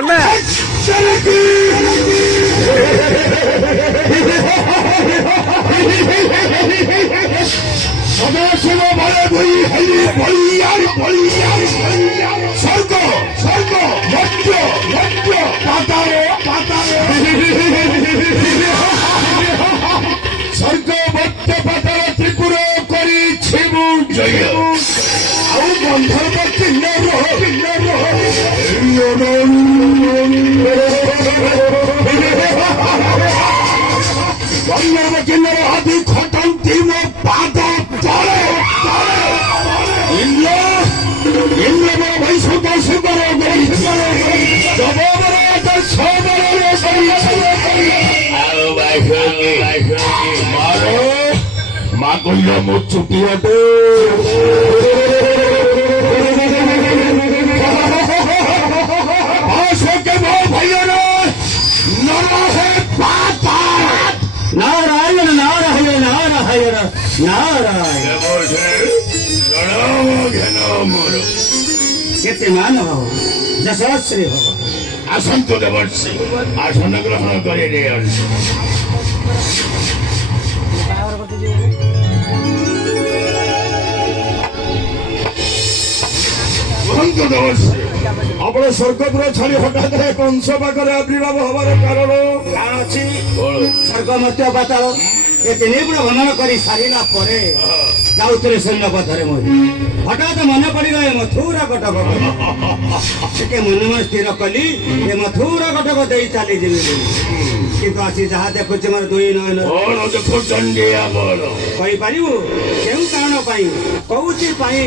नना सदाशिव भले भई हरि बलियार बलियार स्वर्ग स्वर्ग यज्ञ यज्ञ पाताल पाताल स्वर्ग मध्य पाताल त्रिपुर करी छिबु जय आउ गंधर्व किन्नर गंधर्व किन्नर आदि खटंती मो पाद तले इंद्र इंद्र बड़ भाई सुंदर सुंदर जबोबर सोबर मारो माँ कहिया मो छुटिया दे नारायण नारायण नारायण नारायण केते मान भव यशस्वी भव आसंतु देवर्षि आसन ग्रहण करे रे अंश आसंतु देवर्षि अपने स्वर्गपुर छाड़ी हठात कंस पाखरे आविर्भाव हबार कारण ଅଛି ସ୍ୱର୍ଗ ମଧ୍ୟ ପାତାଳ ଏ ତିନି ଗୁଣ ଭ୍ରମଣ କରି ସାରିଲା ପରେ ଯାଉଥିଲେ ସୈନ୍ୟ ପଥରେ ମୋରି ହଠାତ୍ ମନେ ପଡ଼ିଲା ଏ ମଥୁରା କଟକ ଟିକେ ମନେ ସ୍ଥିର କଲି ଏ ମଥୁରା କଟକ ଦେଇ ଚାଲିଯିବି କିନ୍ତୁ ଆସି ଯାହା ଦେଖୁଛି ମୋର ଦୁଇ ନୟନ କହିପାରିବୁ କେଉଁ କାରଣ ପାଇଁ କହୁଛି ପାଇଁ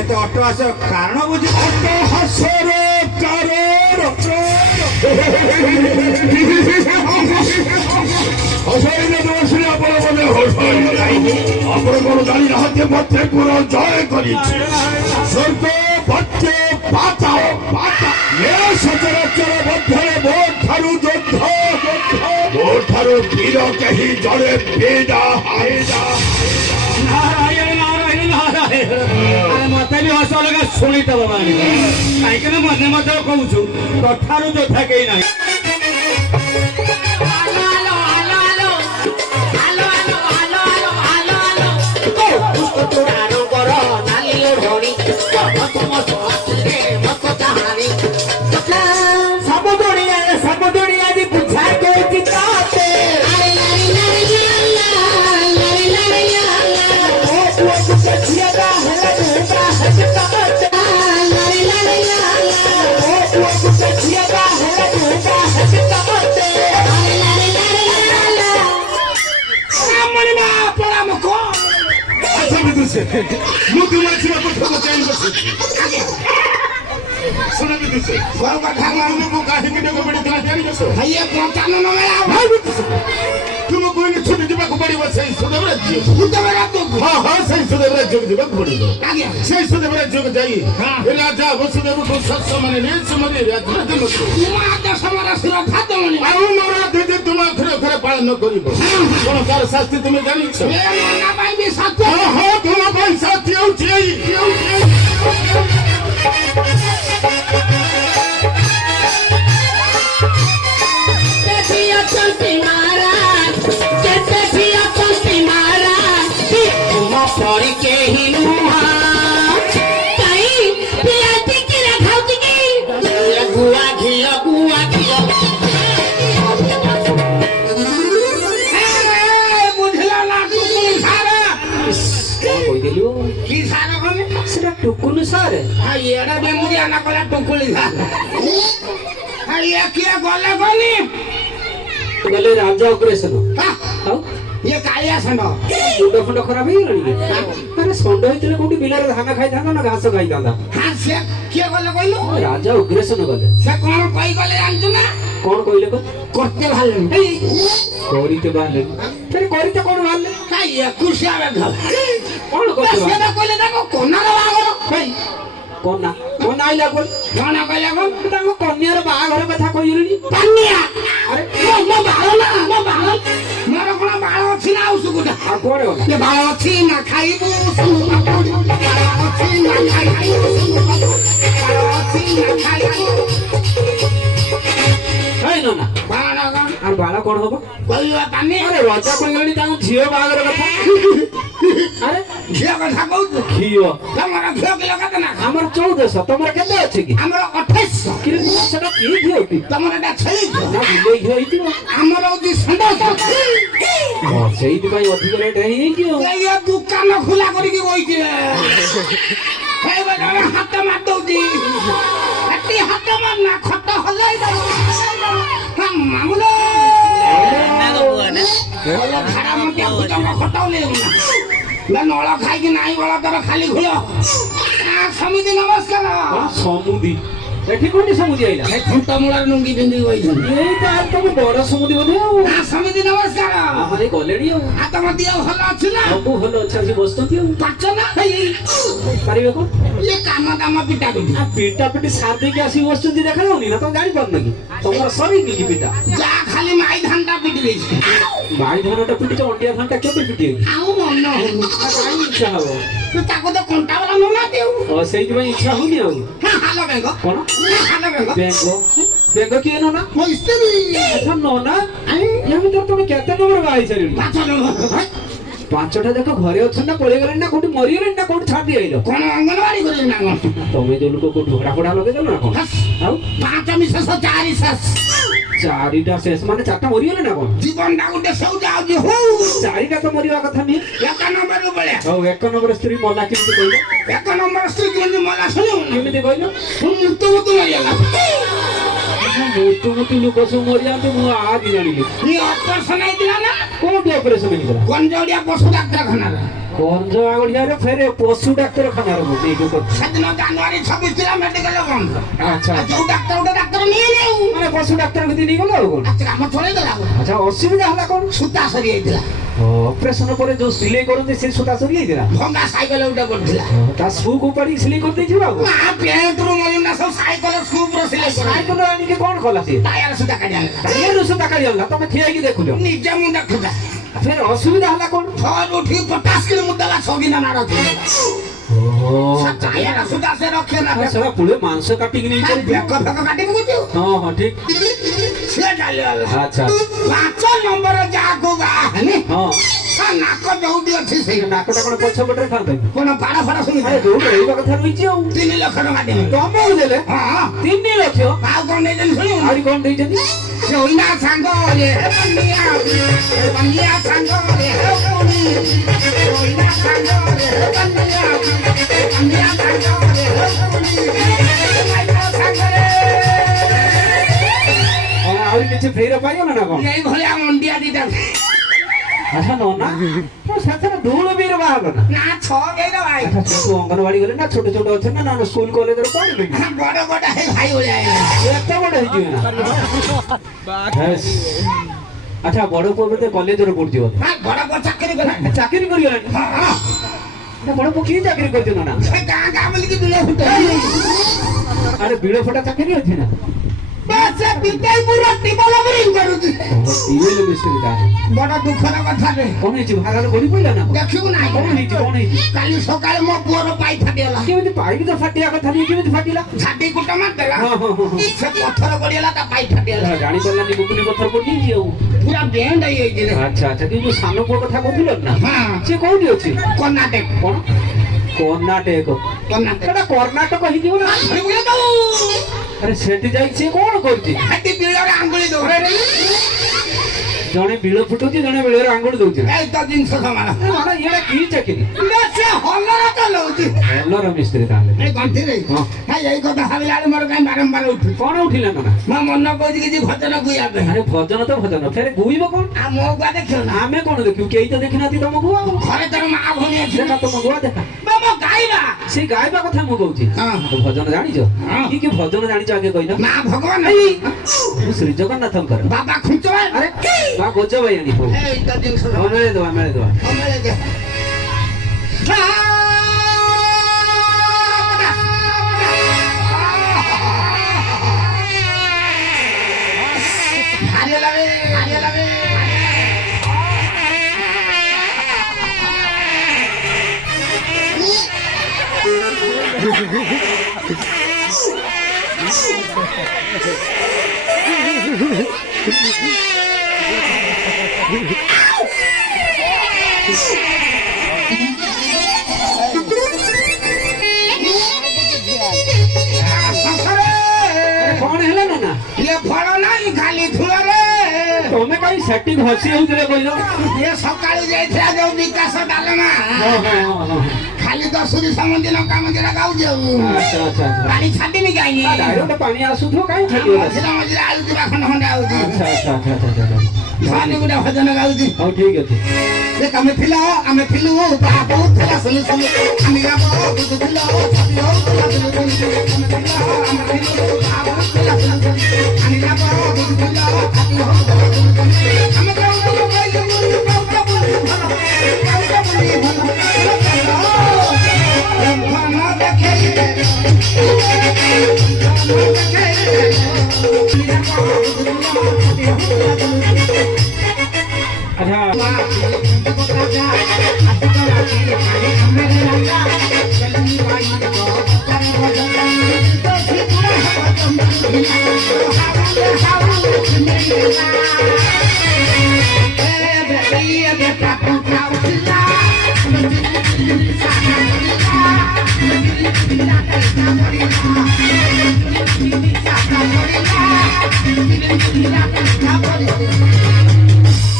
ଏତେ ଅଟ୍ଟହାସ କାରଣ ବୁଝି ଅଟ୍ଟହାସର କାରଣ ଆପଣ ଜାଣି ନାହାନ୍ତି ମତେ ପୁର ଜୟ କରିଛି ସ୍ୱର୍ଗ ପତ୍ୟ ପାତାଳ ଏ ସଚରାଚର ମଧ୍ୟରେ ମୋ ଠାରୁ ଯୋଦ୍ଧ ମୋ ଠାରୁ ବୀର କେହି ଜଣେ ବେଦା ନାରାୟଣ ନାରାୟଣ ନାରାୟଣ ମତେ ବି ହସ ଲଗା ଶୁଣିଥବ କାହିଁକିନା ମନେ ମଧ୍ୟ କହୁଛୁ ତୋଠାରୁ ଯୋଦ୍ଧା କେହି ନାହିଁ ମୁଁ ତୁମ ଝିଅକୁ ଠକ ଚାହିଁ ବସିଛି ଶୁଣ ବିଦୁଷେ ମୁଁ କାହିଁକି ଠକ ପଡ଼ିଥିଲା ଜାଣିଛ ତୁମକୁ ଏଇନେ ଛୁଟି ଯିବାକୁ ପଡ଼ିବ ସେଇ ସୁଦେବ ରାଜ୍ୟ ହଁ ହଁ ସେଇ ସୁଦେବ ରାଜ୍ୟକୁ ଯିବାକୁ ପଡ଼ିବ ସେଇ ସୁଦେବ ରାଜ୍ୟକୁ ଯାଇ ରାଜା ବସୁଦେବକୁ ଶସ୍ୟ ମାନେ ନିଶ୍ଚୟ ଆଉ ମୋର ଦିଦି ତୁମ ଅକ୍ଷରେ ଅକ୍ଷରେ ପାଳନ କରିବ କଣ ତାର ଶାସ୍ତି ତୁମେ ଜାଣିଛ ହଁ ତୁମ ପାଇଁ ଶାସ୍ତି ହେଉଛି ଟୁକୁନି ସାର୍ ଗଲେ ରାଜା ଅଗ୍ରେସନ ये काया षंड मुंड फुंड खराब ହେଇଗଲାଣି ଆରେ ଷଣ୍ଡ ହେଇଥିଲେ କୋଉଠି ବିଲରେ ଧାନ ଖାଇଥାନ୍ତା ନା ଘାସ ଖାଇଥାନ୍ତା हां से के गले कहलो ରାଜା ଉଗ୍ରେସନ ଗଲେ से कोन कहि गले जानछु ना କଣ କହିଲେ करते भाले କରିତେ ବାହାରିଲେ ଫେର କରିତେ କଣ ବାହାରିଲେ का एकुशिया में घर କଣ କରିତେ से तो कहले ताको कोना रो बागर ଭାଇ କନା କନା ଆଇଲା କୋ कोना कहले को ତାଙ୍କ କନ୍ୟାର ବାହାଘର କଥା କହିଲେନି कन्या ଆରେ मो बाहर ना मो बाहर ମୋର କଣ ବାଳ ଅଛି ନା ଆଉ ସୁକୁଟା ଆଉ କୁଆଡେ ଗଲା? ଏ ବାଳ ଅଛି ନା ଖାଇବୁ ସୁନୁ ପାପୁଡି ବାଳ ଅଛି ନା ଖାଇବୁ ସୁନୁ ପାପୁଡି ବାଳ ଅଛି ନା ଖାଇବୁ ହେଇ ନନା ବାଳ କଣ আর বালা কোন হবো? କହିବା ପାନି আরে রজা কইলেনি তাଙ୍କ ঝিଅ বাহাগর কথা। আরে ଝିଅ କଥା କହୁଛୁ ঝিଅ ତମର ଝିଅ କିଲୋ କେତେ ନା আমার 1400 তোমার কেতে আছে কি? ଆମର 2800 কিন্তু সেটা কি ঝিও কি? ତମର ଏଟା ଛେଳି ଝିଅ না বিলেই ঝিও হইতিব। ଆମର ହଉଛି ଷଣ୍ଢ ଝିଅ ସେଇଥିପାଇଁ ଅଧିକ ରେଟ୍ ହେଇଯାଇଛି ଆଉ। ଏଇ ଦୋକାନ ଖୋଲା କରିକି ବଇଛି ଜଣେ ହାତ ମାରି ଦଉଛି ଏଠି ହାତ ମାରନା ଖଟ ହଲେଇ ଦବ ମାମୁଲ ଝାଡା ମଟିଆ ଖଟ ହଲେଇବୁ ନା ନଳ ଖାଇକି ନାହିଁ ବଳ ତର ଖାଲି ଘୁଳ ସମିତି ନମସ୍କାର ସମୁଦି ଏଠି କୋଉଠି ସମୁଦି ଆଇଲା? ଏ ଖୁଣ୍ଟ ମୂଳରେ ଲୁଙ୍ଗି ପିନ୍ଧିକି ବଇଛନ୍ତି ଏଇ ତାର ତମ ବଡ ସମୁଦି ବୋଧେ ଆଉ। ସମିତି ନମସ୍କାର ଆରେ ଗଲେଣି ଆଉ। ତମ ଦିଅ ଭଲ ଅଛି ନା ସବୁ ଭଲ ଅଛି ଆସି ବସିଛନ୍ତି ଆଉ। ପାଚ ନା ହେଇ ପାରିବେ କଣ? ଇଏ କାମ ଦାମ ପିଟା ପିଟି ଆ ପିଟା ପିଟି ସାର ଦେଇକି ଆସିକି ବସିଛନ୍ତି ଦେଖା ଯାଉନି ନା ତମେ ଜାଣିପାରୁନ କି? ତମର ସରିନି କି ପିଟା? ଯାହା ଖାଲି ମାଇ ଧାନଟା ପିଟି ଦେଇଛି ମାଇ ଧାନଟା ପିଟିଛ ଅଣ୍ଡିଆ ଧାନଟା କେବେ ପିଟିବ? ଆଉ ମନ ହଉନି କାହିଁ ଇଚ୍ଛା ହବ? ତାକୁ ତ କଣ୍ଟା ବାଲା ନଉନାହାନ୍ତି ଆଉ ସେଇଥିପାଇଁ ଇଚ୍ଛା ହଉନି ଆଉ। ହାଲ ବେଙ୍ଗ କଣ ହାଲ ବେଙ୍ଗ ବେଙ୍ଗ? ବେଙ୍ଗ କିଏ ନନା? ମୋ ସ୍ତ୍ରୀ ଆଚ୍ଛା ନନା ୟା ଭିତରେ ତମେ କେତେ ନମ୍ବର ବାହା ହେଇସାରିଲଣି? 5 ନମ୍ବର ପାଞ୍ଚଟା ଯାକ ଘରେ ଅଛନ୍ତି ନା ପଳେଇ ଗଲେଣି ନା କୋଉଠି ମରିଗଲେଣି ନା କୋଉଠି ଛାଡି ଆଇଲ? କଣ ଅଙ୍ଗନବାଡି କରିବି ନା କଣ ତମେ ଯୋଉ ଲୋକ କୋଉଠି ଭଡା ଫଡା ଲଗେଇଦେଲ ନା କଣ? ଆଉ 5 ମିଶେଷ 4 ଶେଷ ଚାରିଟା ଶେଷ ମାନେ ଚାରିଟା ମରିଗଲେ ନା କଣ? ଜୀବନଟା ଗୋଟେ ସବୁ ଯାଉଛି ହଉ ଚାରିଟା ତ ମରିବା କଥା ନୁହେଁ। 1 ନମ୍ବରକୁ ପଳେଆ ହଉ 1 ନମ୍ବର ସ୍ତ୍ରୀ ମଲା କେମିତି କହିଲ? 1 ନମ୍ବର ସ୍ତ୍ରୀ କେମିତି ମଲା ଶୁଣିବୁ ନା କେମିତି କହିଲ? ମୃତ୍ୟୁ ମୃତ୍ୟୁ ମରିଗଲା ମୋଟୁ ମୋଟୁ ଲୋକ ସବୁ ମରିଯାଆନ୍ତି ମୁଁ ଆଜି ଜାଣିଲି। ଇଏ ଅପରେସନ ହେଇଥିଲା ନା କୋଉଠି ଅପରେସନ ହେଇଥିଲା? ଗଞ୍ଜଉଡ଼ିଆ ପଶୁ ଡାକ୍ତରଖାନାରେ ଗଞ୍ଜ ଆଗଡିଆରେ ଫେରେ ପଶୁ ଡାକ୍ତରଖାନାରେ ମୁଁ ସେଇ ଯୋଉ କଥା। ସେଦିନ ଜାନୁଆରୀ 26 ଥିଲା ମେଡିକାଲ ବନ୍ଦ ଆଚ୍ଛା ଆଉ ଯୋଉ ଡାକ୍ତର ଗୋଟେ ଡାକ୍ତର ନିଏ ଆଉ ମାନେ ପଶୁ ଡାକ୍ତର ଭିତରେ ନେଇଗଲ ଆଉ କଣ? କାମ ଛଡେଇଦେଲା ଆଚ୍ଛା ଅସୁବିଧା ହେଲା କଣ? ସୂତା ସରି ଯାଇଥିଲା ଅପରେସନ ପରେ ଯୋଉ ସିଲେଇ କରନ୍ତି ସେ ସୂତା ସରି ଯାଇଥିଲା। ଭଙ୍ଗା ସାଇକେଲ ଗୋଟେ ପଡିଥିଲା ତା ସୁକୁ ଉପାଡ଼ିକି ସିଲେଇ କରିଦେଇଥିବ ଆଉ। ମା ପ୍ୟାଣ୍ଟରୁ ମରିନା ସବୁ ସାଇକେଲ ସ୍କୁପର ସିଲେଇ ସାଇକେଲ ଆଣିକି କଣ କଲା ସିଏ? ଟାୟାର ସୁତା କାଢି ଆଣିଲା ତାହେଲେ ସୂତା କାଢି ଆଣିଲା ତମେ ଠିଆ ହେଇକି ଦେଖୁଛ। ନିଜେ ମୁଁ ଦେଖୁଥା ଫେର ଅସୁବିଧା ହେଲା କଣ? ଛଅରୁ ଉଠିକି 50 କିଲୋ ମୁଦଲା ସଗିନା ନାଡ ଥିଲା ଟାୟାର ସୁତା ସେ ରଖେ ନା ସେଟା ପୁଳେ ମାଂସ କାଟିକି ନେଇ ବେକ ଫେକ କାଟିବୁ କୁଛୁ ହଁ ହଁ ଠିକ। ସିଏ ଚାଲିଗଲା ଆଚ୍ଛା 5 ନମ୍ବର ଯାହାକୁ ବାହାନି ହଁ ନାକ ଯୋଉଠି ଅଛି ସେଇ ନାକଟା କଣ ପଛ ପଟରେ ଖାଆନ୍ତା? କଣ ପାଡ ଫାଡ ଶୁଣି ଆରେ ଯୋଉ ରହିବା କଥା ରହିଛି ଆଉ। 3 ଲକ୍ଷ ଟଙ୍କା ଦେବି ତମକୁ ଦେଲେ ହଁ 3 ଲକ୍ଷ ଆଉ କଣ ନେଇଛନ୍ତି ଶୁଣିବୁ ଆହୁରି କଣ ଦେଇଛନ୍ତି? ରୋଇନା ସାଙ୍ଗ ରେ ବନିଆ ସାଙ୍ଗ ରେ ରୋଇନା ସାଙ୍ଗ ରେ ବନିଆ ସାଙ୍ଗ ରେ ଆହୁରି କିଛି ଫ୍ରିରେ ପାଇଗଲ ନା କଣ? ଏଇ ଭଳିଆ ମଣ୍ଡିଆ ଦିଟା ଆଚ୍ଛା ନନା ସେଥିରେ ଦୋଳ ବିର ବାହାଗ ନା? ନା 6 ଗେର ଭାଇ ଆଚ୍ଛା ତୁ ଅଙ୍ଗନବାଡି ଗଲେ ନା ଛୋଟ ଛୋଟ ଅଛନ୍ତି ନା ସ୍କୁଲ କଲେଜରେ ପଢିଲେ? ବଡ ବଡ ହେଇ ଭାଇ ଭଳିଆ ଏତେ ବଡ ହେଇଯିବେ ନା? ଆଚ୍ଛା ବଡ ପୁଅ ବୋଧେ କଲେଜରେ ପଢୁଛି ବୋଧେ? ବଡ ବଡ ଚାକିରି କଲା ଚାକିରି କରିଗଲାଣି? ବଡ ପୁଅ କି ଚାକିରି କରିଛି ନା? ସେ ଗାଁ ଗାଁ ବୋଲିକି ବିଲ ଫୁଟ ଆରେ ବିଳ ଫଟା ଚାକିରି ଅଛି ନା? ସେ ବିଟେଇ ପୁରା ଟିବଲ ବୋରିଂ କରୁଛି ଟିବେଲ ମିସ୍ତ୍ରୀ ତା ବଡ ଦୁଃଖର କଥା ରେ କଣ ହେଇଛି? ଭାଗାରେ ଗଳି ପଇଲା ନା? ଦେଖିବୁ ନାହିଁ କଣ ହେଇଛି? କଣ ହେଇଛି? କାଲି ସକାଳେ ମୋ ପୁଅର ପାଇ ଫାଟିଗଲା କେମିତି ପାଇକି ତ ଫାଟିବା କଥା ନୁହେଁ କେମିତି ଫାଟିଲା? ଛାଟି କୁଟ ମାରିଦେଲା ହଁ ହଁ ହଁ ସେ ପଥର ପଡିଗଲା ତା ପାଇ ଫାଟିଗଲା ଜାଣିପାରିଲାନି ବୁକୁନି ପଥର ପଡିଯାଇଛି ଆଉ। ପୁରା ବେଣ୍ଡ ହେଇଯାଇଛି ଆଚ୍ଛା ଆଚ୍ଛା କିନ୍ତୁ ସାନ ପୁଅ କଥା କହୁଥିଲ ନା? ହଁ ସେ କୋଉଠି ଅଛି? କର୍ଣ୍ଣାଟକ କଣ? କର୍ଣ୍ଣାଟକ? କର୍ଣ୍ଣାଟକ ଏଟା କର୍ଣ୍ଣାଟକ ହେଇଯିବ ନା? ଶୁଣିବୁନି ତ ଆରେ ସେଠି ଯାଇକି ସେ କଣ କରୁଛି? ସେଠି ବିଳରେ ଆଙ୍ଗୁଳି ଦଉରେ ଜଣେ ବିଳ ଫୁଟୁଛି ଜଣେ ବିଳରେ ଆଙ୍ଗୁଳି ଦଉଛି। ଏଇ ତ ଜିନିଷ ସମାନ ଇଏଟା କି ଚାକିରି? ସେ ହଲର ଚଲଉଛି ଭଲର ମିସ୍ତ୍ରୀ ତାହେଲେ। ଏଇ ଗଣ୍ଠିରେ ହଁ। ଏଇ କଥା ଭାବିଲା ବେଳେ ମୋର କାହିଁ ବାରମ୍ବାର ଉଠୁଛି କଣ ଉଠିଲା ନା? ମୋ ମନ କହୁଛି କିଛି ଭଜନ ଗୁଇବା ପାଇଁ ଆରେ ଭଜନ ତ ଭଜନ ଫେରେ ଗୁଇବ କଣ? ଆଉ ମୋ ଗୁଆ ଦେଖିବ ନା ଆମେ କଣ ଦେଖିବୁ? କେହି ତ ଦେଖିନାହାନ୍ତି ତମକୁ ଆଉ। ଘରେ ତୋର ମା ଭଉଣୀ ଅଛି ଦେଖା ତମ ଗୁଆ ଦେଖା। ମୋ ଗାଇବା ସେଇ ଗାଇବା କଥା ମୁଁ କହୁଛି। ହଁ। ଭଜନ ଜାଣିଛ? ହଁ। କି କି ଭଜନ ଜାଣିଛ ଆଗେ କହିଲ? ମା ଭଗବାନ ମୁଁ ଶ୍ରୀ ଜଗନ୍ନାଥଙ୍କର। ବାବା ଖୁଞ୍ଚ ଆରେ ମା ଗୋଜ ବାଇଆଣି ହଉ ଏଇ ତ ଜିନିଷ ମିଳିଦବା ମିଳିଦବା। ଭାରି ଲାଗେ କଣ ହେଲା ନା ଇଏ ଫଳ ନାହିଁ ଖାଲି ଧୂଳରେ ତମେ କାହିଁ ସେଠି ଘଷି ହଉଥିଲେ କହିଲ? ଇଏ ସକାଳୁ ଯାଇଥିଲା ଯୋଉ ବିକାଶ ଡାଲମା ହଁ ହଁ ହଁ ଖାଲି ଦଶୁରୀ ସମୁଦ୍ର ଲଙ୍କା ମନ୍ଦିର ଗାଉଛି ଆଉ ଆଚ୍ଛା ଆଚ୍ଛା ଆଚ୍ଛା ପାଣି ଛାଡ଼ିନି କାହିଁକି ଡାଇରେକ୍ଟ ପାଣି ଆସୁଥିବ କାହିଁ ଛାଡ଼ିବ? ମଝିରେ ମଝିରେ ଆଳୁ ଯିବା ଖଣ୍ଡ ଖଣ୍ଡେ ଆଉଛି ଆଚ୍ଛା ଆଚ୍ଛା ଆଚ୍ଛା ଆଚ୍ଛା ଧନୀ ଗୋଟେ ଭଜନ ଗାଉଛି ହଉ ଠିକ ଅଛି। ଯେ ତମେ ଥିଲ ଆମେ ଥିଲୁ ବାବୁ ଥିଲା ଶୁଣୁ ଶୁଣୁ ଆମେ ଗାବ ବୁଝୁଥିଲ ଛାତି ହଉଥିଲା ଶୁଣୁ ଶୁଣୁ ତମେ ଥିଲ ଆମେ ଥିଲୁ ବାବୁ ଥିଲା ଶୁଣୁ ଶୁଣୁ ଆମେ ଗାବ ବୁଝୁଥିଲ ଛାତି ହଉଥିଲା ଶୁଣୁ ଶୁଣୁ ଆମେ ଗାଉଟା କହିଲୁ ଗାଉଟା ବୋଲି ଭଲ ଗାଉଟା ବୋଲି ଭଲ ଭନ ଦେଖେଇଲେ ଆଚ୍ଛା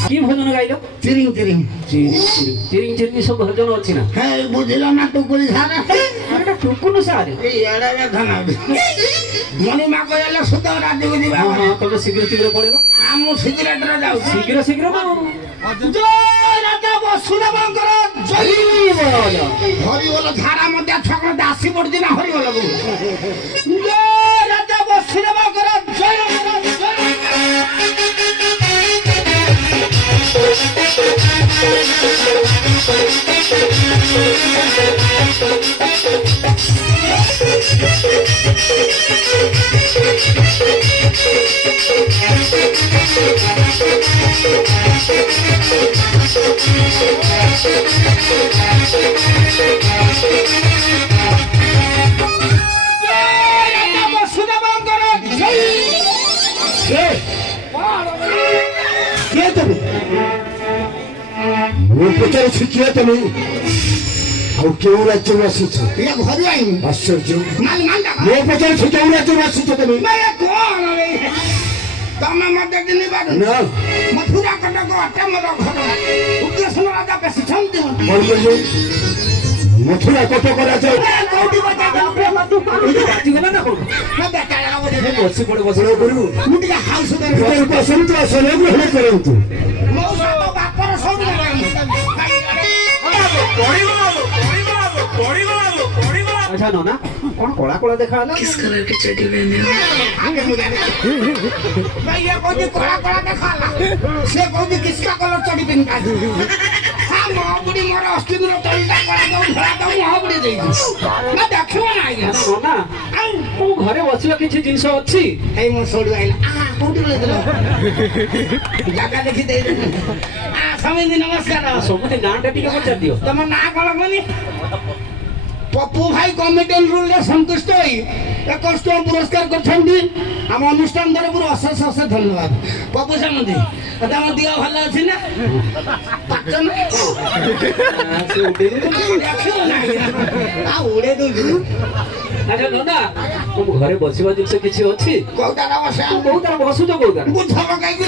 কি ভজন গাইল? চিরিং চিরিং চিরিং চিরিং সব ভজন ଅଛି না? হ্যাঁ বুঝিল না টুকুরি সারা এটা টুকুনু সারে। এই এড়ে বেধনা মণিমা কইলে সুত রাজ্যକୁ ଯିବା ହଁ ହଁ ତମେ ଶୀଘ୍ର ଶୀଘ୍ର ପଳେଇବ। ମୁଁ ସିଗାରେଟରେ ଯାଉଛି ଶୀଘ୍ର ଶୀଘ୍ର ନା ଜୟ ରାଜା ବସୁଦେବଙ୍କର ଜୟ ବଳ। ହରିବୋଲ ଧାରା ମଧ୍ୟ ଛକରେ ଆସି ପଡୁଛି ନା ହରିବୋଲକୁ ଜୟ ରାଜା ବସୁଦେବଙ୍କର ଜୟ ବସୁଦେବଙ୍କର ଜୟ କିଏ ତମେ? ମୁଁ ପଚାରୁଛି କିଏ ତମେ? ଆଉ କେଉଁ ରାଜ୍ୟରୁ ଆସିଛ? ଇଏ ଘରୁ ଆଇନି ଆଶ୍ଚର୍ଯ୍ୟ। ମାଲ ମାଣ୍ଡା ମୁଁ ପଚାରୁଛି କେଉଁ ରାଜ୍ୟରୁ ଆସିଛ ତମେ? କଣ ରେ ତମେ ମତେ ଚିହ୍ନି ପାରୁନ ନା ମଥୁରା କଟକ ଅଟେ ମୋର ଘର ଉଗ୍ରସେନ ରାଜା ବେଶିଛନ୍ତି କଣ କହିଲେ? ମଥୁରା କଟକ ରାଜା କୋଉଠି ରାଜିଗଲା ନା କଣ? ବସି ପଡେ ବସି ଗ୍ରହଣ କରିବୁ। ମୁଁ ଟିକେ ହାଉସ ଭିତରକୁ ଆସନ୍ତୁ ଆସନ ଗ୍ରହଣ କରନ୍ତୁ। ମୋ ସାତ ବାପର ସବୁ ଆଚ୍ଛା ନନା କଣ କଳା କଳା ଦେଖା ହେଲା? किस कलर की चड्डी पहने हो? ଇଏ କହୁଛି କଳା କଳା ଦେଖାଲା ସେ କହୁଛି କିସ୍କା କଲର ଚଢି ପିନ୍ଧା ମହାବୁଡି ମୋର ଅଷ୍ଟିମର ତଳିଟା କଳା ଦଉ ଧଳା ଦଉ ମହାବୁଡି ଦେଇଛି ନା ଦେଖିବ ନା ଆଜ୍ଞା ନନା ଆଉ ମୁଁ ଘରେ ବସିବା କିଛି ଜିନିଷ ଅଛି? ହେଇ ମୋ ସୋଡୁ ଆଇଲା କୋଉଠି ରହିଥିଲ ଜାଗା ଦେଖି ଦେଇଦେଲି ସମିତି ନମସ୍କାର ସବୁଠି ନାଁଟା ଟିକେ ପଚାରି ଦିଅ। ତମ ନାଁ କଣ କନି ପପୁ ଭାଇ କମିଟି ରୁଲରେ ସନ୍ତୁଷ୍ଟ ହୋଇ 21 ଟଙ୍କା ପୁରସ୍କାର କରିଛନ୍ତି ଆମ ଅନୁଷ୍ଠାନ ତରଫରୁ ଅଶେଷ ଅଶେଷ ଧନ୍ୟବାଦ ପପୁ ସେମିତି ତମ ଦେହ ଭଲ ଅଛି ନା ପାଚ ନା ସେ ଉଡେଇ ଦେଲେ। ଦେଖିବ ନା ଆଉ ଉଡେଇ ଦଉଛି ଆଚ୍ଛା ନନା ତମ ଘରେ ବସିବା ଜିନିଷ କିଛି ଅଛି? କୋଉଟାର ବସା କୋଉ ତାର ବସୁଛ କୋଉ ତାର? ବୁଝ ପକେଇକି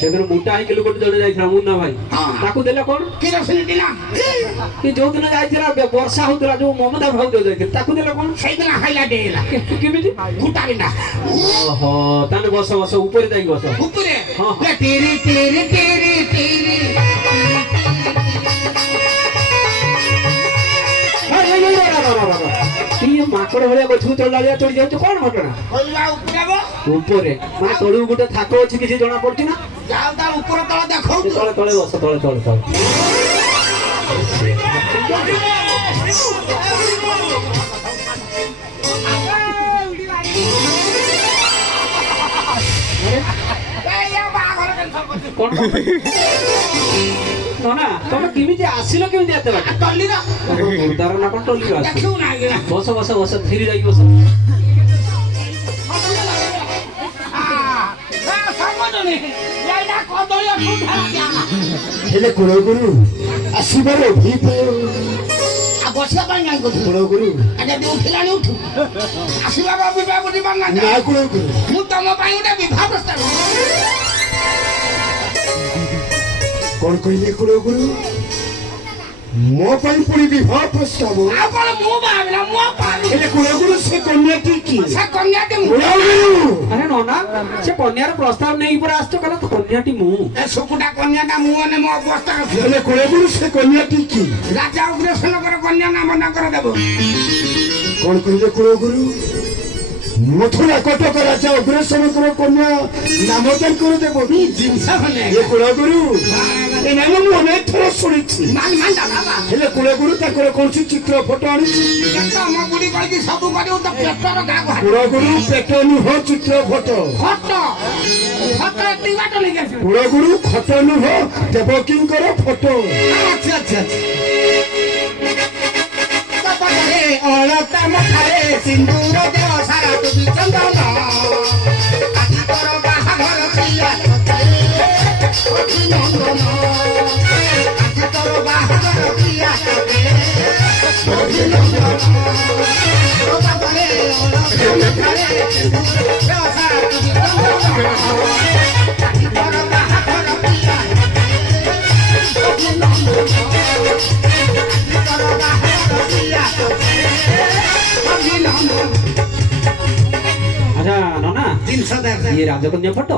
ସେଦିନ ମୋଟା ହେଇକି ଲୋକଟେ ଜଣେ ଯାଇଥିଲା ମୁନ୍ନା ଭାଇ ହଁ। ତାକୁ ଦେଲେ କଣ? କିରୋସିନ ଦିନ କି ଯୋଉ ଦିନ ଯାଇଥିଲା ବର୍ଷା ହଉଥିଲା ଯୋଉ ମମତା ଭାଉଜ ଯାଇଥିଲେ ତାକୁ ଦେଲେ କଣ? ସେଇଦିନ ହାଇଲାଇଟ୍ ହେଇଗଲା କେମିତି? ଗୁଟା ବିନା ଓହୋ ତାହେଲେ ବସ ବସ ଉପରେ ଯାଇକି ବସ। ଉପରେ ହଁ। ଟିରି ଟିରି ଟିରି ଟିରି ଇଏ ମାଙ୍କଡ ଭଳିଆ ଗଛକୁ ଚଢିଲା ଚଢି ଯାଉଛୁ କଣ ଘଟଣା? କହିବା ଉପରେ ଉପରେ ମାନେ ତଳକୁ ଗୋଟେ ଥାକ ଅଛି କିଛି ଜଣା ପଡୁଛି ନା? ଯାଉ ତା ଉପର ତଳ ଏ ଦେଖାଉଛୁ ତଳେ ତଳେ ବସ ତଳେ ତଳେ ତଳେ। ବାହାଘର କଣ ନନା ତମେ କେମିତି ଆସିଲ କେମିତି ଏତେ ବାଟ ଟଲିର ତାର ନା କଣ ଟୋଲି ଆସ ଦେଖିବୁ ନା ଆଜ୍ଞା ବସ ବସ ବସ ଧୀରେ ଯାଇକି ବସ ସମଜନି ଏଇଟା କଦଳୀ ଅଠୁ ଠାରିଆ ହେଲେ କୁଳଗୁରୁ ଆସିବାର ଭିପାୟ ଆଉ ବସିବା ପାଇଁ କାଇଁ କହୁଛୁ କୁଳଗୁରୁ ଆଜ୍ଞା ଉଠିଲାଣି ଉଠୁ ଆସିବାର ବିବାହ ବୁଝିପାରୁ ନା ନା କୁଳଗୁରୁ ମୁଁ ତମ ପାଇଁ ଗୋଟେ ବିବାହ ପ୍ରସ୍ତାବ କଣ କହିଲେ କୁଳଗୁରୁ ମୋ ପାଇଁ ପୁଣି ବିବାହ ପ୍ରସ୍ତାବ ଆଉ କଣ ମୁଁ ବାହାରିଲା ମୁଁ ପାରି ହେଲେ କୁଳଗୁରୁ ସେ କନ୍ୟାଟି କି ସେ କନ୍ୟାଟି ମୁଁ କୁଳଗୁରୁ ଆରେ ନନା ସେ କନ୍ୟାର ପ୍ରସ୍ତାବ ନେଇକି ପୁରା ଆସିଛ କହିଲା କନ୍ୟାଟି ମୁଁ ଏ ଶୁକୁଟା କନ୍ୟାଟା ମୁଁ ମାନେ ମୋ ଅବସ୍ଥା ରଖିବି ହେଲେ କୁଳଗୁରୁ ସେ କନ୍ୟାଟି କି ରାଜା ଉଗ୍ରସେନଙ୍କର କନ୍ୟା ନାମ ନାଙ୍କର ଦେବ କଣ କହିଲେ କୁଳଗୁରୁ ମଥୁରା କଟକ ରାଜା ଅଗ୍ରସେନଙ୍କର କନ୍ୟା ନାମ ତାଙ୍କର ଦେବ ଜିନିଷ ଖଣ୍ଡେ ଏ କୁଳଗୁରୁ ଏ ନାମ ମୁଁ ଅନେକ ଥର ଶୁଣିଛି ମାନ ମାନ ବାବା ହେଲେ କୁଳଗୁରୁ ତାଙ୍କର କୌଣସି ଚିତ୍ର ଫଟୋ ଆଣିଛି କେତେ ଆମ ବୁଢୀ କହିକି ସବୁ କରିବୁ ତ ପେଟର ଗାଁ ବାହାରି କୁଳଗୁରୁ ପେଟ ନୁହଁ ଚିତ୍ର ଫଟୋ ଖଟ ଖଟ ଏତିକି ବାଟ ନେଇକି ଆସିବୁ କୁଳଗୁରୁ ଖଟ ନୁହଁ ଦେବକୀଙ୍କର ଫଟୋ ଆଚ୍ଛା ଆଚ୍ଛା କପଟରେ ଅଳତା ମଥାରେ ସିନ୍ଦୁର ଦେହ ସାରା ତୁ ଚନ୍ଦନ ଆଜି ତୋର ବାହାଘର ପିଲା ଅଭିନନ୍ଦନ ଆଜି ତୋର ବାହାଘର ପିଲା ଅଭିନନ୍ଦନ କପଟରେ ଅଳତା ମଥାରେ ସିନ୍ଦୁର ଦେହ ସାରା ତୁ ଚନ୍ଦନ ଆଜି ତୋର ବାହାଘର ପିଲା ଅଭିନନ୍ଦନ ଆଚ୍ଛା ନନା ଜିନିଷ ଦେଖ ଇଏ ରାଜକନ୍ୟା ଫଟୋ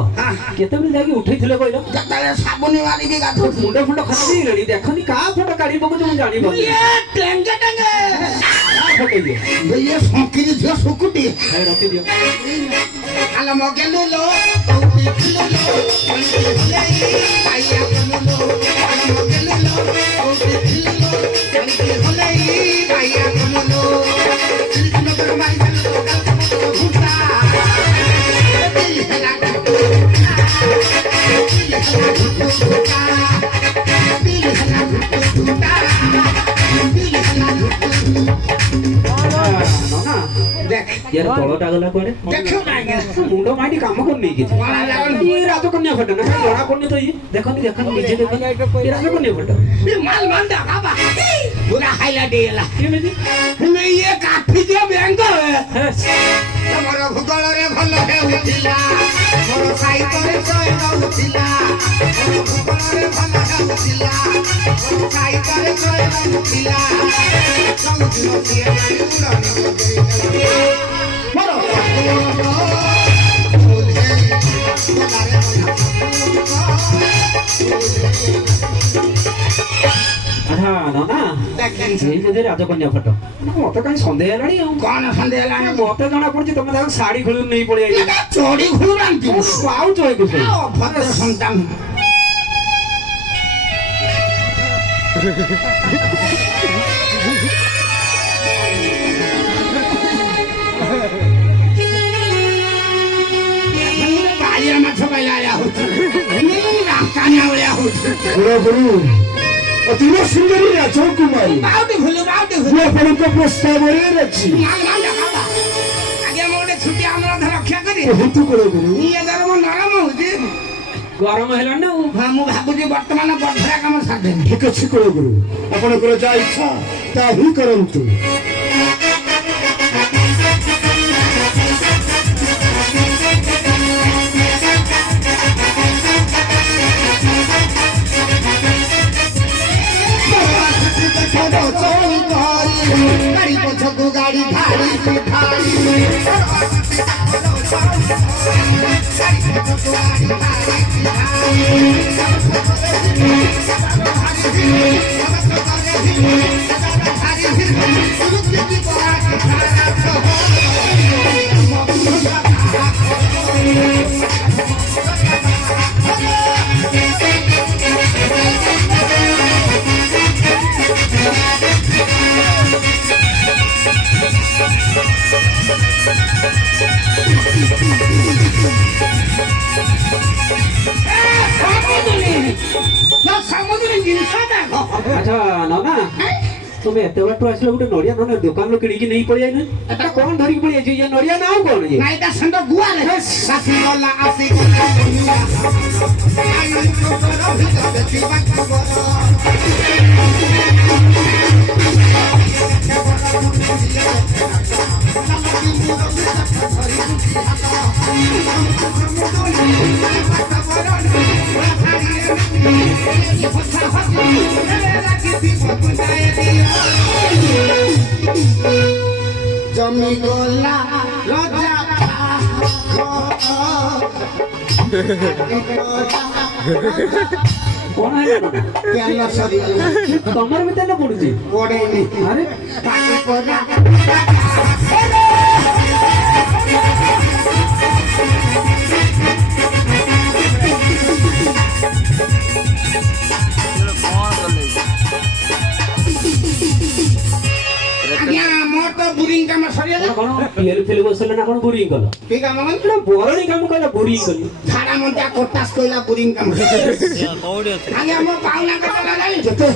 କେତେବେଳେ ଯାଇକି ଉଠେଇଥିଲେ କହିଲ ଯେତେବେଳେ ସାବୁନ ମାରିକି ଗାଧଉଛୁ ମୁଣ୍ଡ ଫୁଣ୍ଡ ଖରାପ ହେଇଗଲାଣି ଦେଖନି କାହା ଫଟୋ କାଢି ପକଉଛ ମୁଁ ଜାଣିପାରୁନି ଟେଙ୍ଗେ ଟେଙ୍ଗେ ଫଟେଇଦିଅ ଇଏ ଶଙ୍କିରି ଝିଅ ଶୁକୁଟି ରଖିଦିଅ ଆଲ ମଗେଲୁ ଲୋ କଉଟି ଥିଲୁ ଲୋ ଆଇଆ କଲୁ ଲୋ ଆଲ ମଗେଲୁ ଲୋ କଉଟି ଥିଲୁ ଲୋ ହଲେଇ ଆଇଆ କଲୁ ଲୋ କୃଷ୍ଣ କର ମାଇ ଗଲୁ ଲୋ କାଲ ଭୁଟା ଦିଲ ହେଲା ନନା দেখ ইয়ার তলটা গলা কুଆଡେ দেখো না ମୁଣ୍ଡ ମାଇଟି କାମ କରୁନି କିଛି ଇଏ ରାଜକନ୍ୟା ଫଟୋ ନା ଜଣା ପଡୁନି ତ ଇଏ ଦେଖନି ଦେଖନି ନିଜେ ଦେଖନି ଇଏ ରାଜକନ୍ୟା ଫଟୋ ये माल मान दा बाबा पूरा हाईलाइट ହେଲା କେମିତି मैं ये काफी दियो बैंक ହେ, ତମର ଭୂଗୋଳ ରେ ଭଲ ହେଉଥିଲା ମୋର ସାହିତ୍ୟରେ ଜୟ ରହୁଥିଲା ମୋର ଭୂଗୋଳ ରେ ଭଲ ହେଉଥିଲା ମୋର ସାହିତ୍ୟରେ ଜୟ ରହୁଥିଲା ସବୁଦିନ ସିଏ ଗାଡ଼ି ଉଡ଼ାଣ ମୋର ଆଚ୍ଛା ନନା ଏଇ ବୋଧେ ରାଜକନ୍ୟା ଫଟୋ ମତେ କାହିଁ ସନ୍ଦେହ ହେଲାଣି ଆଉ କଣ ସନ୍ଦେହ ହେଲାଣି ମତେ ଜଣା ପଡୁଛି ତମେ ତାକୁ ଶାଢୀ ଖୋଲି ନେଇ ପଳେଇ ଆଇଲି ଚୋରି ଘୁରୁନାନ୍ତି ପାଉଛ ଏକୁ ସବୁ ଅଭଦ୍ର ସନ୍ତାନ ବାଳିଆ ମାଛ ପାଇଲା ଭଳିଆ ହଉଛି କାନିଆ ଭଳିଆ ହଉଛି କୁଳଗୁରୁ ଅତିବ ସୁନ୍ଦରୀ ରାଜକୁମାରୀ ବାଉଟି ଖୋଲୁ ବାଉଟି ମୁଁ ଖୋଲୁ ଆପଣଙ୍କ ପ୍ରସ୍ତାବରେ ଅଛି ଆଜ୍ଞା ମୁଁ ଗୋଟେ ଛୁଟି ଆମର ରକ୍ଷା କରି କୁହନ୍ତୁ କୁଳଗୁରୁ ଇଏ ଗରମ ନରମ ହଉଛି ଗରମ ହେଲାଣି ନା ଆଉ ହଁ ମୁଁ ଭାବୁଛି ବର୍ତ୍ତମାନ ବଢିଆ କାମ ସାରିଦେବି ଠିକ ଅଛି କୁଳଗୁରୁ ଆପଣଙ୍କର ଯାହା ଇଚ୍ଛା ତାହା ହିଁ କରନ୍ତୁ ଗାଡି ପଛକୁ ଗାଡି ଧାଡ଼ି ତ ସମୁଦ୍ର ଜିନିଷ ଦେଖ ଆଚ୍ଛା ନନା তুমি এত বাট আসলে গোটে নড়িয়া ননে দোকানରୁ କିଣିକି ନେଇ ପଳେଇ ଆଇନ এটা কোন ধরিକି পଳେଇ আইছি ଏ নড়িয়া না ଆଉ কোন ଇଏ ନାଇଁ ତା ସାଙ୍ଗ ଗୁଆରେ ସାସି ଗଲା ଆସି ଗଲା ଦୁନିଆ ଆଇ ତୋର ଭିତ ଦେଖିବା জমি গলা রজা কোন আইলা ননা কেন সরি তোমার ভিতরে পড়ুছি পড়েনি আরে কাকে পড়া আজ্ঞা মোর তো বুরিং কাম সরিয়া কোন পিএল ফেল বসলে না কোন বুরিং কল কি কাম মানে এটা বরণী কাম কইলা বুরিং কলি ঝাড়া মন্টা কোটাস কইলা বুরিং কাম আগে আমো পাওনা কথা নাই যেতে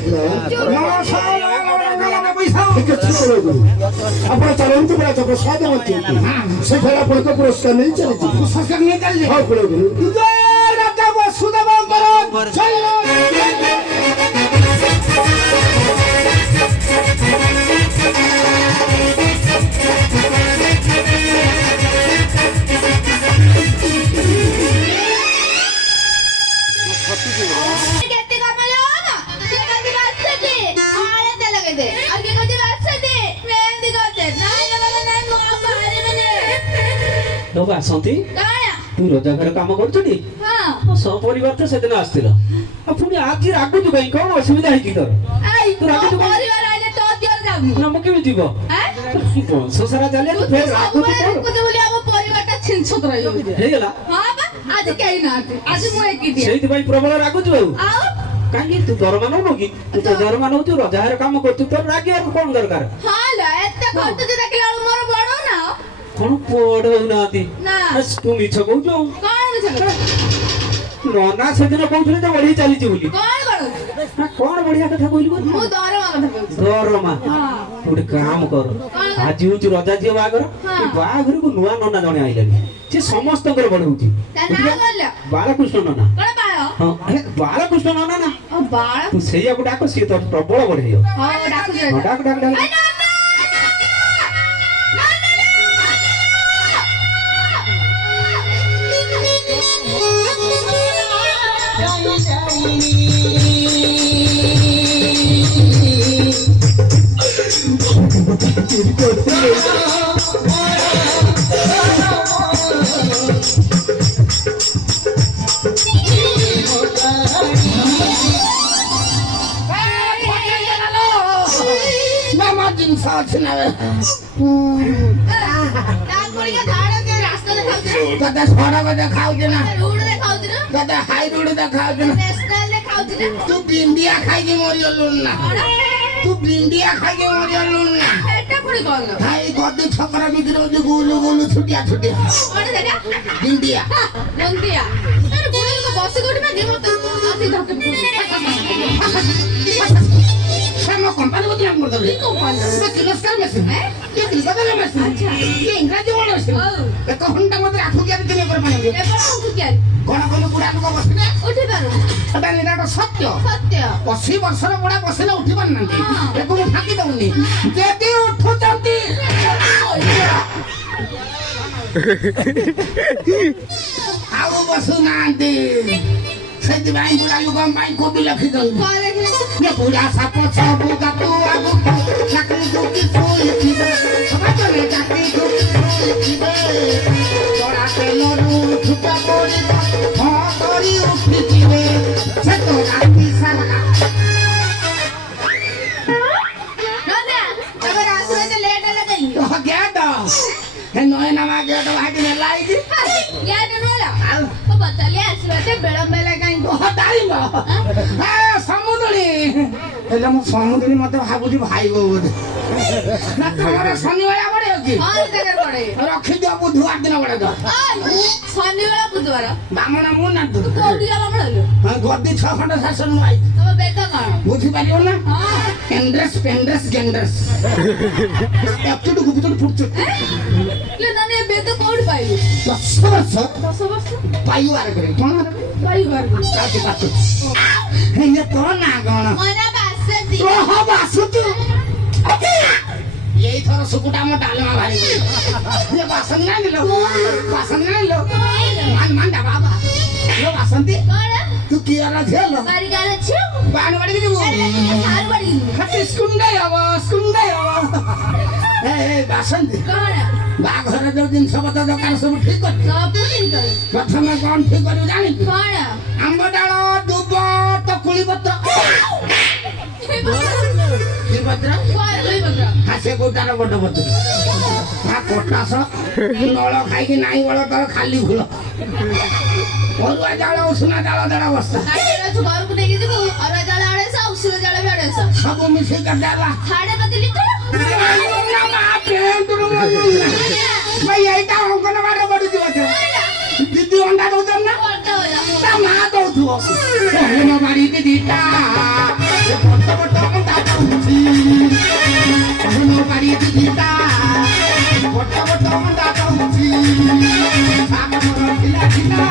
ଆପଣ ଚାଲନ୍ତୁ ପୁରା ପ୍ରସାଦ ମଧ୍ୟ ସେଠାରେ ଆପଣଙ୍କ ପୁରସ୍କାର ନେଇ ଚାଲିଯିବେ সরকার নিয়ে চল ହଁ ପୁରା রাজা বসুদেব চল କେତେ କମଲ ସେ କଦି ବାସତି ଆଳେ ତେ ଲଗେ ଦେ ଆଉ କେ କଦି ବାସତି ମେହେନ୍ଦି କରତେ ନାଇଁ ଲଗେ ନାଇଁ ମୋ ବାହାରେ ମାନେ তো বাসନ୍ତି କାଣା তুই রোজা ঘরে কাম করছুটি ହଁ সপরিবার তো সেদিন আসছিল পুଣି ଆଜି ରାଗୁଛୁ କାଇଁ କଣ ଅସୁବିଧା ହେଇଛି ତୋର ଏଇ ତୁ ରାଗୁଛୁ କାଇଁ? ପରିବାର ଆଇଲେ ତ ଦିଅ ଯାଉନି ନା ମୁଁ କେମିତି ଯିବ ଆଁ ବଂଶ ସାରା ଚାଲେ ତୁ ଫେର ରାଗୁଛୁ ସବୁବେଳେ କଣ ଦେଖୁଛୁ ବୋଲି ଆମ ପରିବାରଟା ଛିନଛତ ରହିଯାଉଛି ହେଇଗଲା ହଁ ବା ଆଜି କେହି ନାହାନ୍ତି ଆଜି ମୁଁ ଏକିଟିଆ ସେଇଥିପାଇଁ ପ୍ରବଳ ରାଗୁଛୁ ଆଉ ଆଉ କାହିଁକି ତୁ ଦରମା ନଉନୁ କି ତୁ ତ ଦରମା ନଉଛୁ ରଜାହାର କାମ କରୁଛୁ ତୋର ରାଗିବାକୁ କଣ ଦରକାର ହଁ ଲୋ ଏତେ ଖର୍ଚ୍ଚ ଦେଖିଲା ବେଳକୁ ମୋର ବଡ ନା କଣ ପଢଉନାହାନ୍ତି ନା ତୁ ମିଛ କହୁଛୁ ଆଉ। କଣ ମିଛ କଥା? ନନା ସେଦିନ କହୁଥିଲେ ଯେ ବଢେଇ ଚାଲିଛି ବୋଲି କଣ କଣ ନା କଣ ବଢିଆ କଥା କହିଲୁ ମୁଁ ଦରମା କଥା କହୁଛି ଦରମା ହଁ ତୁ ଗୋଟେ କାମ କର ଆଜି ହଉଛି ରଜା ଝିଅ ବାହାଘର ହଁ। ଏ ବାହାଘରକୁ ନୂଆ ନନା ଜଣେ ଆଇଲାଣି ସେ ସମସ୍ତଙ୍କର ବଢଉଛି ତା ନାଁ କହିଲ ବାଳକୃଷ୍ଣ ନନା କଣ ବାଳ ହଁ ହେ, ବାଳକୃଷ୍ଣ ନନା ନା ଓ ବାଳ ତୁ ସେଇଆକୁ ଡାକ ସିଏ ତୋର ପ୍ରବଳ ବଢେଇବ ହଉ ଡାକୁଛି ହଁ, ଡାକ ଡାକ ଡାକ ଆଇ ନନା! মামা জিনিস আছে না ତା ଗୁଡିକ ଧାଡ କେ ରାସ୍ତା ଦେଖାଉଛି ତତେ ସଡ଼କ ଦେଖାଉଛି ନା ରୋଡ ଦେଖାଉଛି ନା ତତେ ହାଇ ରୋଡ ଦେଖାଉଛି ନା ନ୍ୟାସନାଲ ଦେଖାଉଛି ନା ତୁ ବିଣ୍ଡିଆ ଖାଇକି ମରିଗଲୁଣି ନା ତୁ ବିଣ୍ଡିଆ ଖାଇକି ମରିଗଲୁଣି ନା ଏଟା ପୁଣି କଣ ଭାଇ ଗଦି ଛକର ଭିତରେ ହଉଛି ଗୋଲ ଗୋଲ ଛୁଟିଆ ଛୁଟିଆ କଣ ସେଟା ବିଣ୍ଡିଆ ନନ୍ଦିଆ ତାର ଗୁଡିକ ବସି କୋଠି ମାଗି ମତେ ଆସି ଧକେ ଆମ କମ୍ପାନୀ ବୋଧେ କାମ କରୁଥିଲେ କିଲୋସ୍କାର ମେସିନ୍ କିଲୋସ୍କାର ମେସିନ୍ ଇଂରାଜୀ ବଡ଼ ମେସିନ୍ ଏକ ଘଣ୍ଟା ମତେ ଆଠୁ ତିଆରି ତିନି ଏକର ପାଣି ଏପଟ ହକୁ ତିଆରି କଣ କଲୁ ବୁଢା ଲୋକ ବସିଲେ ଉଠି ପାରୁନି ସେଟା ନିରାଟ ସତ୍ୟ ସତ୍ୟ 80 ବର୍ଷର ବୁଢା ବସିଲେ ଉଠି ପାରୁନାହାନ୍ତି ହଁ। ଏକୁ ମୁଁ ଫାଙ୍କି ଦଉନି ଯଦି ଉଠୁଛନ୍ତି ଆଉ ବସୁନାହାନ୍ତି ସେଥିପାଇଁ ବୁଢା ଲୋକଙ୍କ ପାଇଁ କୋବି ଲେଖିଛନ୍ତି କଣ ଲେଖିଲେ ବୁଢା ସାପ ସବୁ ଗାତୁ ଆଗକୁ ଚାକିରି ଦୁଃଖୀ ଶୋଇଥିବେ ସମାଜରେ ଚାକିରି ଦୁଃଖୀ ଶୋଇଥିବେ ଜଣା ତେଲରୁ ଛୁଟା ପଡ଼ିବ ହଁ କରି ଉଠିଥିବେ ସେ ତ ରାତି ସାରା ନନ୍ଦିଆ ତମର ଆସିବା ଏତେ ଲେଟ୍ ହେଲା କାହିଁକି ଗେଟ ହେ ନୟନାମା ଗେଟ ଭାଇଟି ନେଲା ହେଇଛି ଲେଟ୍ ନହେଲା ଆଉ ପଚାରିଲି ଆସିବା ଏତେ ବିଳମ୍ବ ହେଲା କାହିଁକି ଟାଇମ ସମୁଦ୍ରୀ ହେଲେ ମୁଁ ସମୁଦ୍ରୀ ମତେ ଭାବୁଛି ଭାଇ ବୋଉ ବୋଧେ ନା ତମର ଶନିବାର ପଡିବ ପଡୁଛି ହଁ ଜାଗାରେ ପଡେ ରଖିଦିଅ ବୁଧବାର ଦିନ ଗୋଟେ ଦର ଶନିବାର ବୁଧବାର ବାମଣ ମୁଁ ନା ତୁ କୋଉଠି ଗଲା ପଡିଲୁ ଗଦି 6 ଖଣ୍ଡ ଶାସନ ଆଇ ତମ ବେଦ କଣ ବୁଝିପାରିବ ନା ହଁ ପେଣ୍ଡ୍ରେସ୍ ଗେଣ୍ଡ୍ରେସ୍ ଏପଟୁ ଗୁପିତୁ ଫୁଟଛୁ ଲେ ନାନେ ବେଦ କୋଉଠି ପାଇଲୁ 10 ବର୍ଷ 10 ବର୍ଷ ପାଇବ ଆରେ করে কোন ପାଇବାର কাটি পাচ্ছ এই তো না গণ মনে বাসতি তো হব আসুতু এই থর সুকুটা মো ডালমা ভারি এ বাসন না দিলো মান মান দা বাবা লো বাসন্তি କଣ তু কি আর ঝেলো ବାରି ଗାଁ ଅଛି বান বাড়ি দিব ସାରୁ ବାଡି খাতি স্কুন্ডাই হব এ বাসন্তি କଣ বাঘর যে জিনিস পত্র দোকান সব ঠিক করে ସବୁ ଠିକ କର প্রথমে কোন ঠিক করে জানি କଣ আম্ব ডাল দুব তকুলি পত্র কি পত্র କୁଆଡେ କହିପତ୍ର হাসে গোটার বড় পত্র পটাশ নল খাইকি নাই বড় তোর খালি ভুল অরুয়া চাউল উষুনা চাউল 1.5 বস্তা ଖାଇଦେଲା ତୁ ଘରକୁ ନେଇକି ଯିବୁ ଅରୁଆ ଚାଉଳ 250 ଉଷୁନ ଚାଉଳ 250 সব মিশে কাটালা 5.5 লিଟର ভাই এইটা অঙ্গনবাড়ি পড়ুছি দিদি অন্ডা দৌছেন না বড় হলা তা মা দৌথিব অঙ্গনবাড়ি দিদিটা বড় বড় অন্ডা দৌছি অঙ্গনবাড়ি দিদিটা বড় বড় অন্ডা দৌছি সাগর ঢিলা ঢিলা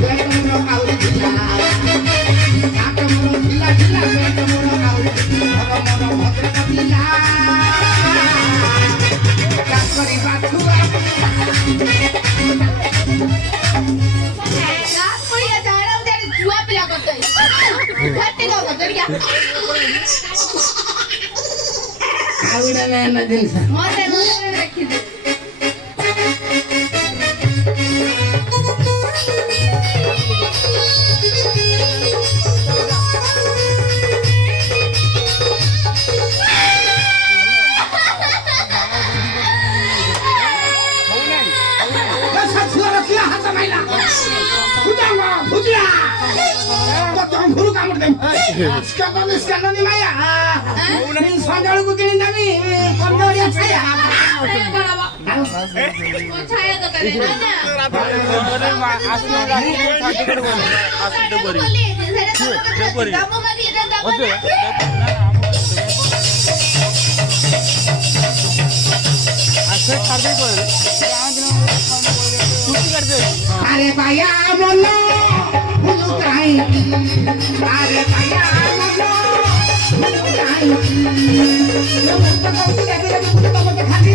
বেগমর কাউরি ঢিলা সাগর ঢিলা ঢিলা বেগমর কাউরি ভগমর ভদ্র ঢিলা চাকরি বাছুয়া ରାତ ପଡିଆ ଝାଡା ଉଧାରି ଛୁଆ ପିଲା କରତେ ଘାଟି ଦବ କରିଆ ଆଉ ଗୋଟେ ମେନ୍ ଜିନିଷ ମତେ ଦେଖିଦେ ଛୁଆର କିଏ ହାତ ମାଇଲା ଭୁଜାଙ୍ଗ ଭୁଜିଆ ଜଙ୍ଘରୁ କାମୁଡ଼ି ଦେବି ସ୍କାନନି ମାୟା ସଞ୍ଜଳକୁ କିଣି ଦେବି କନ୍ଦଳିଆ ଛାୟା ମୋ ଛାୟା ଦୋକାନରେ ନା আরে ভাইয়া মন ভুলু কাই আরে ভাইয়া মন ভুলু কাই খালি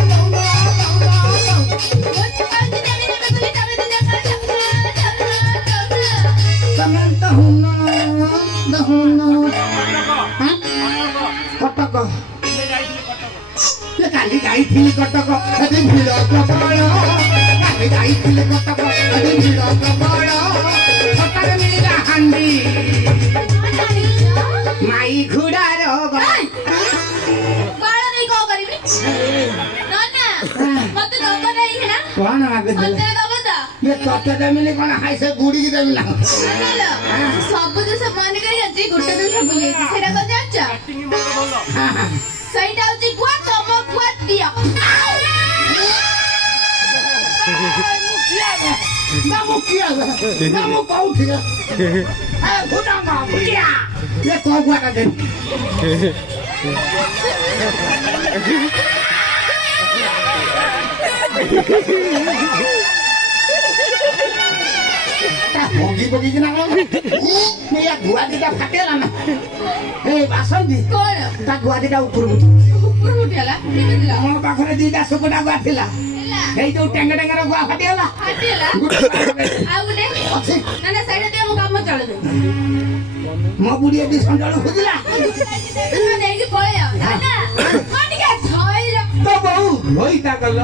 Samantha Huno କଟକ କାଲି ଯାଇଥିଲି କଟକ ସେଠି ଭିଡ଼ ପ୍ରବଳ କାଲି ଯାଇଥିଲି କଟକ ସେଠି ଭିଡ଼ ପ୍ରବଳ ହଠାତ୍ ମିଳିଲା ହାଣ୍ଡି ମାଇ ଘୋଡ଼ାର ବାଳ ନେଇ କଣ କରିବି ନା ମତେ ଦବ ନାହିଁ ନା କଣ ମାଗୁଥିଲେ ମତେ ଦବ ତ ଇଏ ତତେ ଦେମିନି କଣ ହାଇ ସେ ଗୁଡ଼ିକି ଦେବି ନା ସବୁ ଜିନିଷ ମନେ କରି ଅଛି ଗୋଟେ ଜିନିଷ ଭୁଲି ଯାଇଛି ସେଇଟା କଣ ଜାଣିଛ ସେଇଟା ହଉଛି ଗୁଆ ତମ ଗୁଆ ଦିଅ ନା ମୁଁ କିଏ ନା ମୁଁ କୋଉଠି ଭୁଟାଙ୍ଗ ଭୁଜିଆ ଇଏ ତୋ ଗୁଆଟା ଦେବି ଭୋଗି ଭୋଗିକି ନା କଣ ଇଏ ଗୁଆ ଦିଟା ଫାଟିଗଲା ନା ଏ ବାସନ୍ତି କଣ ତା ଗୁଆ ଦିଟା ଉପରକୁ ଉପରୁ ଉଠିଗଲା କେମିତି ହେଲା ମୋ ପାଖରେ ଦିଟା ଶୁକୁଟା ଗୁଆ ଥିଲା ହେଲା ଏଇ ଯୋଉ ଟେଙ୍ଗା ଟେଙ୍ଗାର ଗୁଆ ଫାଟିଗଲା ଫାଟିଗଲା ଆଉ ଗୋଟେ ଅଛି ନା ସେଇଟା ଦିଅ ମୁଁ କାମ ଚଳେଇଦେବି ମୋ ବୁଢୀ ଏଠି ସଞ୍ଜଳ ଖୋଜିଲା ନେଇକି ପଳେଇ ଆଉ ନା କଣ ଟିକେ ଧଇଲ ତ ବୋଉ ରହିତା କଲ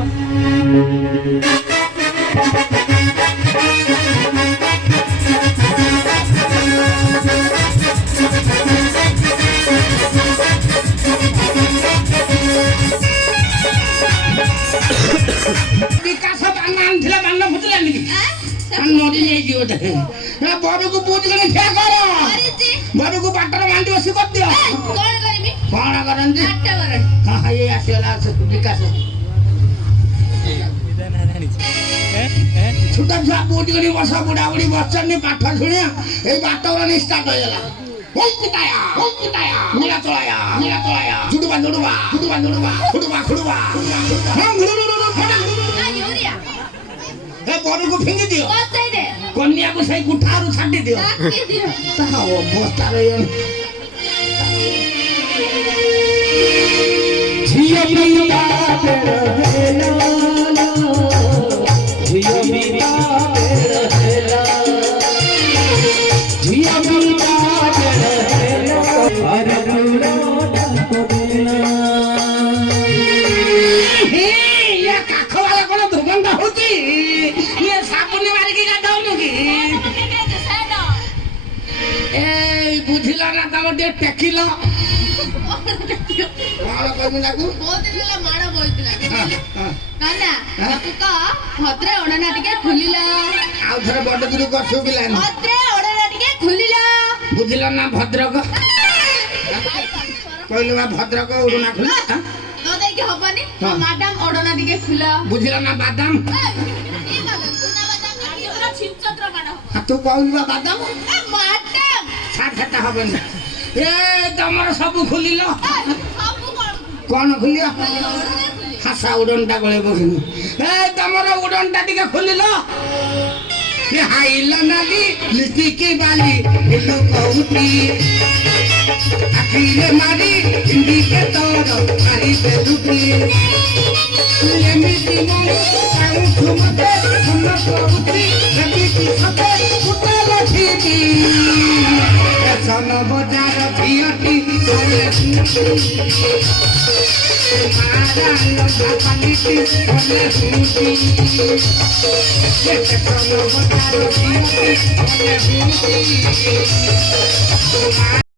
ବିକାଶ ବାନ ଆଣିଥିଲା ବାନ ଫୁଟିଲାନି କି ନଡି ନେଇଯିବ ତାକୁ ବରକୁ ପୁଅ ଟିକେ ଠିଆ କର ବରକୁ ବାଟରେ ବାନ୍ଧି ବସି କରିଦିଅ କଣ କରିବି କଣ କରନ୍ତି ଆଠ କରନି ହଁ ଏଇ ଆସିଗଲା ବିକାଶ ଛୋଟ ଛୁଆ କୋଉଠି କରି ବର୍ଷ ବୁଢା ବୁଢୀ ବସିଛନ୍ତି ପାଠ ଶୁଣିଆ ଏଇ ବାଟ ଗୁରା ଷ୍ଟାର୍ଟ ହେଇଗଲା ଜୁଡୁବା ଜୁଡୁବା ଜୁଡୁବା ଜୁଡୁବା ଖୁଡୁବା ଖୁଡୁବା ୟୁରିଆ ଏ ବରକୁ ଫିଙ୍ଗି ଦିଅ ବସେଇ ଦେ କନ୍ୟାକୁ ସେଇ କୁଠାରୁ ଛାଟି ଦିଅ କାଟି ଦିଅ ତା ଅବସ୍ଥାରେ ଝିଅ ପିଲା ବେଳ ହେଲା ଝିଅ ପିଲା ବେଳ ହେଲା ଝିଅ ପିଲା ବେଳ ହେଲା ଆରେ ବୁଢ଼ା ଇଏ କାଠ ବାଲା କଣ ଦୁର୍ଗନ୍ଧ ହଉଛି ଇଏ ସାବୁନ ମାରିକି ଗାଧଉନୁ କି ଏଇ ବୁଝିଲ ନା ତମ ଟିକେ ଟେକିଲ କଣ କହିବି ତାକୁ ବହୁତ ଦିନ ହେଲା ମାଡ଼ ବଇଥିଲା ନାନା ହଁ? ତାକୁ କହ ଭଦ୍ରେ ଓଢ଼ଣା ଟିକେ ଖୋଲିଲ ଆଉ ଥରେ ବଡ ଦୂର କଷୁ ପିଲାନି ଭଦ୍ରେ ଓଢ଼ଣା ଟିକେ ଖୋଲିଲ ବୁଝିଲ ନା ଭଦ୍ରକ କହିଲୁ ବା ଭଦ୍ରକ ଉଡୁନା ଖୋଲା ନ ଦେଇକି ହବନି ହଁ। ମ୍ୟାଡାମ ଓଢ଼ଣା ଟିକେ ଖୋଲ ବୁଝିଲ ନା ବାଦାମ ଆଉ ତୁ କହିଲୁ ବା ବାଦାମ ସାତ ହବନି ଏ ତମର ସବୁ ଖୋଲିଲ କଣ ଖୋଲିଲ ହାସା ଉଡନଟା ଗଳେଇବ କିନ୍ତୁ ଏ ତମର ଉଡନଟା ଟିକେ ଖୋଲିଲ ଏ ହାଇଲ ନାଲି ଲିଟିକି ବାଲି ଫୁଲ କହୁଟି ଆଖିରେ ମାରି ହିନ୍ଦିକେ ତୋର ମାରି ଦେଲୁଟି ଏମିତି ମୁଁ କାଉଠୁ ମତେ ମନ କହୁଛି ଏମିତି ସତେ ପୁତଲ ଠିକି ସନ ବଜାର ଝିଅଟି କଲେ ପାଲିଟି କଲେ ହୁଟି ସନ ବଜାର ଝିଅଟି କଲେ ହୁଟି